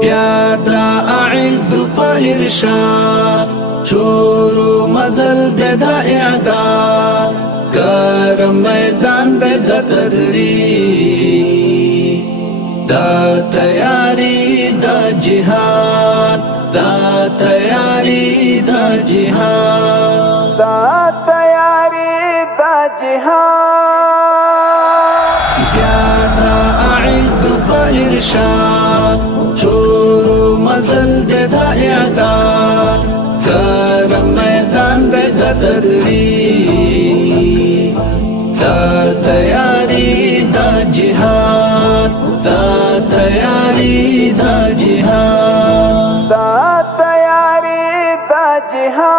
بیادا اعد پهرشاد شورو مزل دا اعداد کار میدان دا تدریب دا تیاری دا جهاد دا تیاری دا جهاد دا تیاری دا جهاد بیادا اعد پهرشاد شورو مزل دا اعداد کار میدان دا تدریب دا تیاری دا جهاد دا تیاری دا جهاد دا تیاری دا جهاد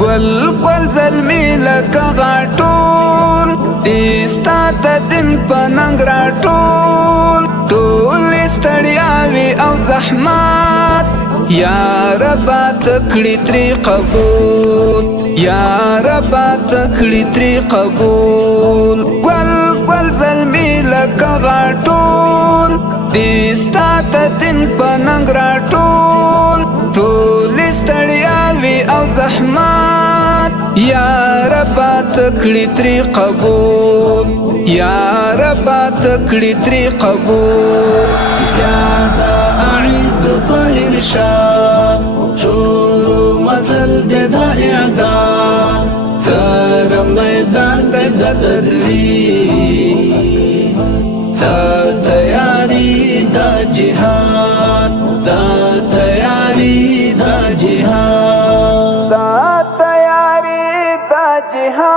گل گل زلمی لکا غاٹول دیستا تا دن پننگ راٹول ټول ستړیاوي او زحمات یا ربا تکړی تری قبول یا ربا تکړی تری قبول گل گل زلمی لکا غاټول دیستا تا دن پننگ راټول ټول ستړیاوي او زحمات یا ربا تکړی تری قبول یا ربا تکړی تری قبول بیادا اعد پهرشاد شورو مزل دا اعداد کار میدان دا تدریب دا تیاری دا جهاد دا تیاری دا جهاد دا تیاری دا جهاد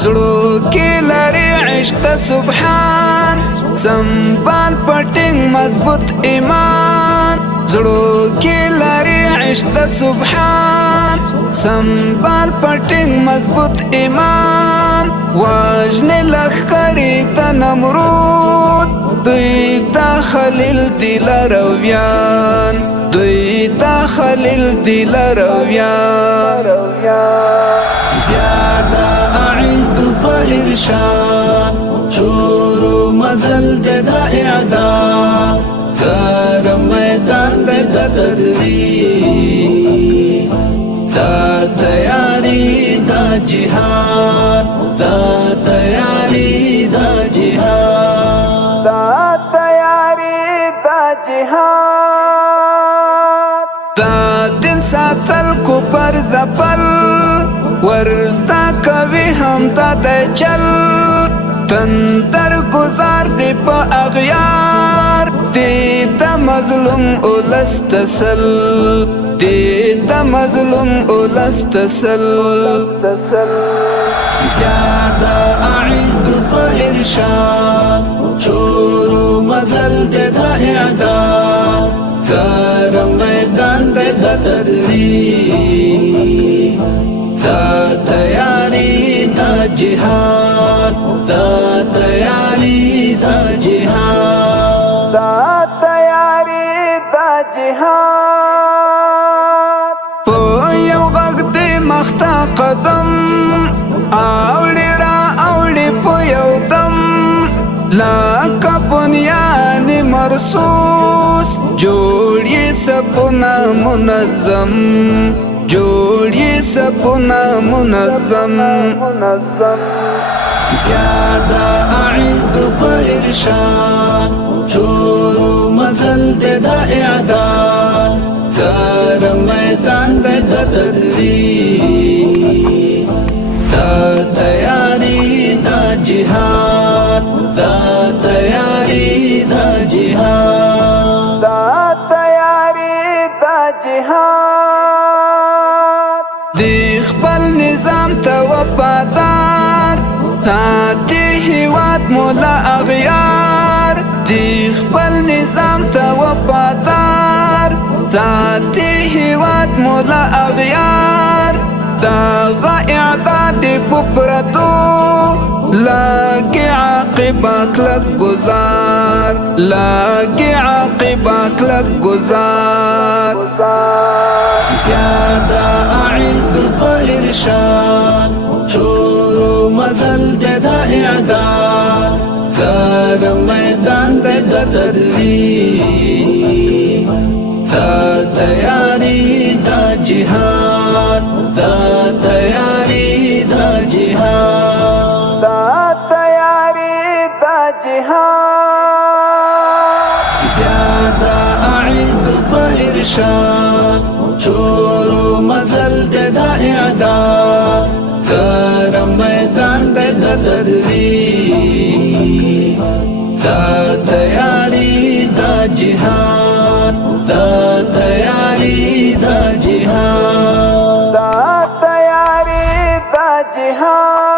زړو کې لري عشق سبحان سنبال پټنګ مضبوط ایمان زړو کې لري عشق سبحان سنبال پټنګ مضبوط ایمان واجن لخکری د نمرود دوی دا خلیل دی لرویان دوی دا خلیل دی لرویان بیادا اعد پهرشاد شورو مزل دا اعداد کار میدان دا تدریب دا تیاری دا جهاد دا تیاری دا جهاد دا تیاری دا جهاد دا دن ساتل کو پر زپل ورزدا کوي هم دا د چل تندر گزار دی پا اغیار دی دا مظلوم اولستسل دی دا مظلوم اولستسل بیادا اعد پهرشاد شورو مزل دا اعداد کار میدان دا تدریب دا تیاری دا جهاد دا تیاری دا جهاد دا تیاری دا جهاد پو یو غږ دی مخته قدم اوړي را اوړي پو یو دم لکه بنیان مرصوص جوړي سپنا منظم جوړي سپنا منظم بیادا اعد پهرشاد شورو مزل دا اعداد کار میدان دا تدریب دا تیاری دا جهاد دا تیاری دا جهاد دا تیاری دا جهاد دی خپل نظام ته وفادار ساتي هیواد مولا اغیار دی خپل نظام ته وفادار ساتي هیواد مولا اغیار دا غا اعداد پپرتو لاګي عاقبہ کلک گزار لاگی عاقبہ کلک گزار زیادہ اعد پا ارشاد شورو مزل دا اعداد کار میدان دا تدریب دا تیاری دا جہاد دا تیاری دا جہاد دا تیاری دا جہاد زیادہ اعد پا ارشاد شورو مزل دا اعداد کار میدان دا تدریب دا تیاری دا جہاد دا تیاری دا جہاد دا تیاری دا جہاد